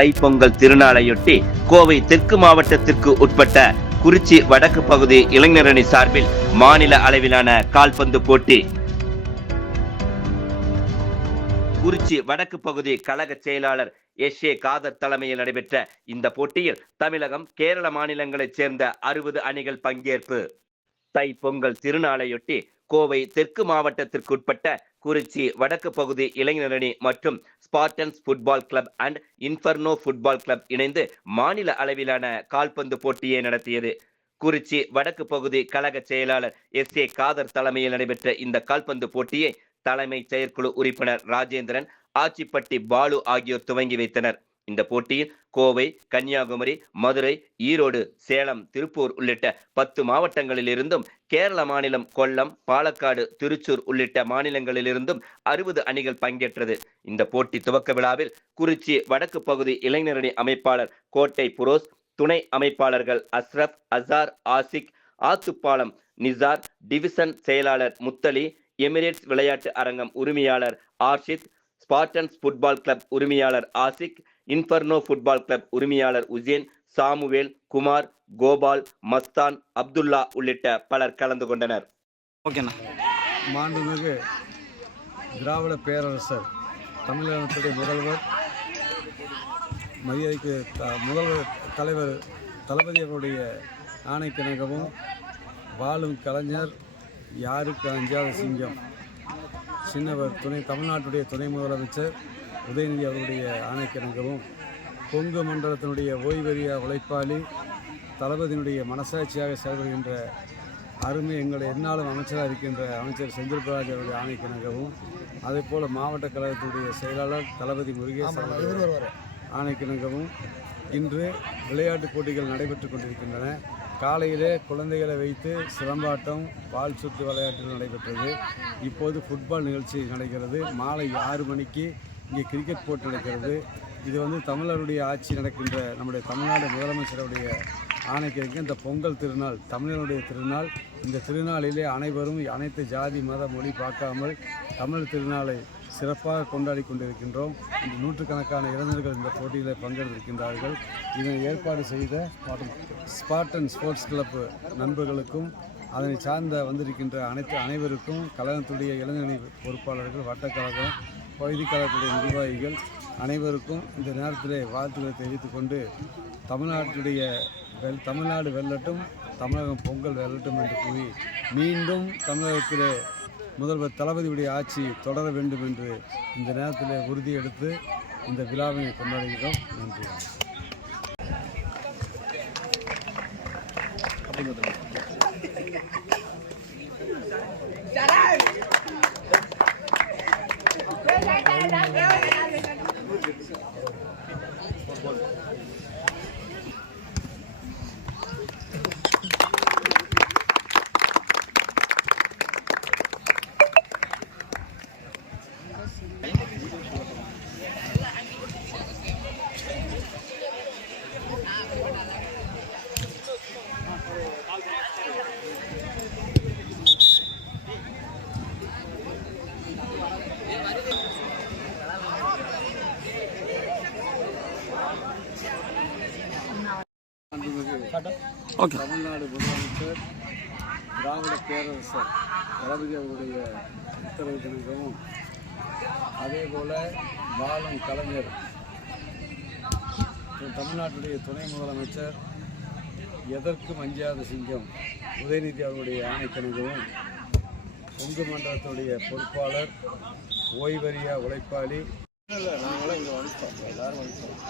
தைப்பொங்கல் திருநாளையொட்டி கோவை தெற்கு மாவட்டத்திற்கு உட்பட்ட குறிச்சி வடக்கு பகுதி இளைஞரணி சார்பில் மாநில அளவிலான கால்பந்து போட்டி. குறிச்சி வடக்கு பகுதி கழக செயலாளர் எஸ் ஏ காதர் தலைமையில் நடைபெற்ற இந்த போட்டியில் தமிழகம் கேரள மாநிலங்களைச் சேர்ந்த அறுபது அணிகள் பங்கேற்பு. தை பொங்கல் திருநாளையொட்டி கோவை தெற்கு மாவட்டத்திற்குட்பட்ட குறிச்சி வடக்கு பகுதி இளைஞரணி மற்றும் Spartans football club and Inferno football club இணைந்து மாநில அளவிலான கால்பந்து போட்டியை நடத்தியது. குறிச்சி வடக்கு பகுதி கழக செயலாளர் எஸ். ஏ. காதர் தலைமையில் நடைபெற்ற இந்த கால்பந்து போட்டியை தலைமை செயற்குழு உறுப்பினர் ராஜேந்திரன் ஆச்சிப்பட்டி பாலு ஆகியோர் துவங்கி வைத்தனர். இந்த போட்டியில் கோவை கன்னியாகுமரி மதுரை ஈரோடு சேலம் திருப்பூர் உள்ளிட்ட பத்து மாவட்டங்களிலிருந்தும் கேரள மாநிலம் கொல்லம் பாலக்காடு திருச்சூர் உள்ளிட்ட மாநிலங்களிலிருந்தும் அறுபது அணிகள் பங்கேற்றது. இந்த போட்டி துவக்க விழாவில் குறிச்சி வடக்கு பகுதி இளைஞரணி அமைப்பாளர் கோட்டை புரோஸ் துணை அமைப்பாளர்கள் அஸ்ரப் அசார் ஆசிக் ஆத்துப்பாலம் நிசார் டிவிசன் செயலாளர் முத்தலி எமிரேட்ஸ் விளையாட்டு அரங்கம் உரிமையாளர் ஆர்ஷித் ஸ்பார்டன்ஸ் ஃபுட்பால் கிளப் உரிமையாளர் ஆசிக் இன்ஃபர்னோ ஃபுட்பால் கிளப் உரிமையாளர் உசேன் சாமுவேல் குமார் கோபால் மஸ்தான் அப்துல்லா உள்ளிட்ட பலர் கலந்து கொண்டனர். ஓகேண்ணா. மாண்புமிகு திராவிட பேரரசர் தமிழகத்துடைய முதல்வர் மரியாதைக்கு த- முதல்வர் தலைவர் தளபதி அவருடைய ஆணைக்கிணங்கவும் வாழும் கலைஞர் யாருக்கு அஞ்சாத சிங்கம்? சின்னவர் துணை தமிழ்நாட்டுடைய துணை முதலமைச்சர் உதயநிதி அவருடைய ஆணைக்கிணங்கவும் கொங்கு மண்டலத்தினுடைய ஓய்வறியா உழைப்பாளி தளபதியினுடைய மனசாட்சியாக செயல்படுகின்ற அருமை எங்களுடைய எந்நாளும் அமைச்சராக இருக்கின்ற அமைச்சர் செந்தில் பாலாஜி அவருடைய ஆணைக்கிணங்கவும் அதே போல் மாவட்ட கழகத்துடைய செயலாளர் தளபதி முருகேசன் ஆணைக்கிணங்கவும் இன்று விளையாட்டுப் போட்டிகள் நடைபெற்று கொண்டிருக்கின்றன. காலையிலே குழந்தைகளை வைத்து சிலம்பாட்டம் பால் சுத்து விளையாட்டு நடைபெற்றது. இப்போது ஃபுட்பால் நிகழ்ச்சி நடக்கிறது. மாலை ஆறு மணிக்கு இங்கே கிரிக்கெட் போட்டி நடக்கிறது. இது வந்து தமிழருடைய ஆட்சி நடக்கின்ற நம்முடைய தமிழ்நாடு முதலமைச்சருடைய ஆணைக்கு இந்த பொங்கல் திருநாள் தமிழனுடைய திருநாள். இந்த திருநாளிலே அனைவரும் அனைத்து ஜாதி மத மொழி பார்க்காமல் தமிழ் திருநாளை சிறப்பாக கொண்டாடி கொண்டிருக்கின்றோம். இந்த நூற்றுக்கணக்கான இளைஞர்கள் இந்த போட்டியில் பங்கெடுத்திருக்கின்றார்கள். இதனை ஏற்பாடு செய்த ஸ்பார்டன் ஸ்போர்ட்ஸ் கிளப் நண்பர்களுக்கும் அதனை சார்ந்த வந்திருக்கின்ற அனைத்து அனைவருக்கும் கழகத்துடைய இளைஞரணி பொறுப்பாளர்கள் வட்டக்கழகம் பகுதி கழகத்துடைய நிர்வாகிகள் அனைவருக்கும் இந்த நேரத்தில் வாழ்த்துக்களை தெரிவித்துக் கொண்டு தமிழ்நாட்டுடைய வெல் தமிழ்நாடு வெல்லட்டும் தமிழகம் பொங்கல் வெல்லட்டும் என்று கூறி மீண்டும் தமிழகத்திலே முதல்வர் தளபதியுடைய ஆட்சி தொடர வேண்டும் என்று இந்த நேரத்தில் உறுதி எடுத்து இந்த விழாவினை கொண்டாடுகிறோம். நன்றி. ஓகே. தமிழ்நாடு முதலமைச்சர் திராவிட பேரரசர் தளபதி அவருடைய உத்தரவு தினமும் அதே போல வாழும் கலைஞர் தமிழ்நாட்டுடைய துணை முதலமைச்சர் எதற்கும் அஞ்சாத சிங்கம் உதயநிதி அவருடைய ஆணைக்கிணங்கவும் கொங்கு மண்டலத்துடைய பொறுப்பாளர் ஓய்வறியா உழைப்பாளி. நாங்களும் இங்கே வந்துட்டோம் எல்லாரும் வந்துட்டோம்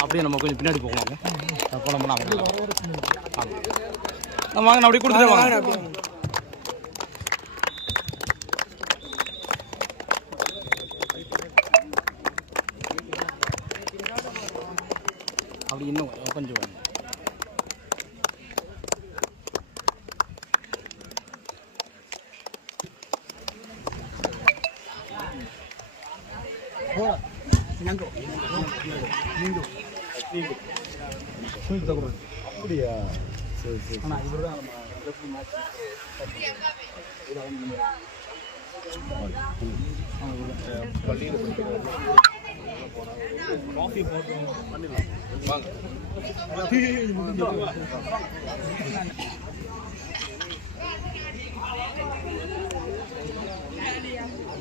அப்படியே நம்ம கொஞ்சம் பின்னாடி போகலாங்க. போனோம்னா அப்படியே வாங்க நான் அப்படியே கொடுத்துருவாங்க வாங்க அப்படி இன்னும் கொஞ்சம் வாங்க அப்படியா சரி சரி ஆனால் இவர் தான்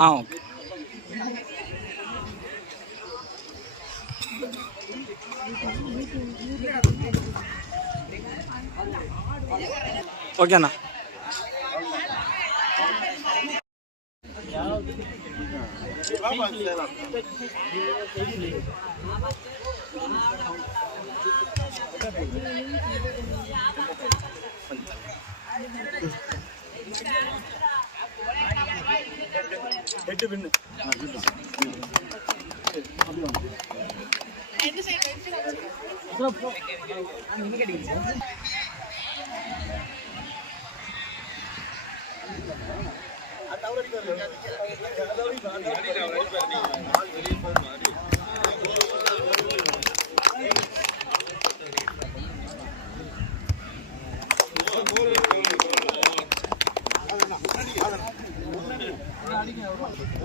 ஆ ஓகே எட்டு பின்னு என்ன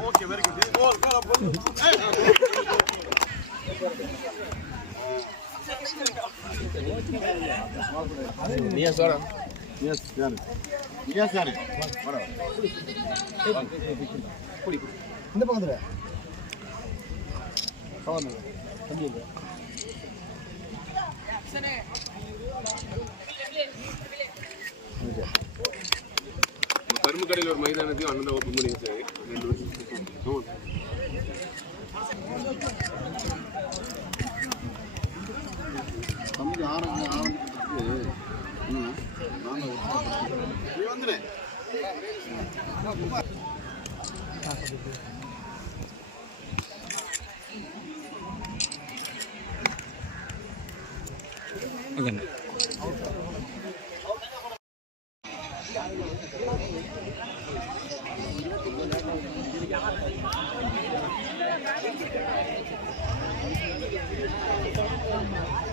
ஓகே அண்ணா எட்டு பின்னு இந்த பக்கத்துல. கரும்புக்கடையில் ஒரு மைதானத்தையும் அண்ணன் ஓப்பன் பண்ணி வச்சாரு ரெண்டு வருஷம். தம்பி ஆரம்பி ஆரம்பிக்கிறதுக்கு ఓకే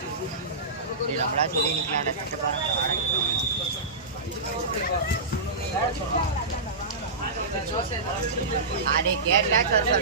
నేను હમણાં સુધી નીકળ્યા ચક્કર અરે કેટલા કરશો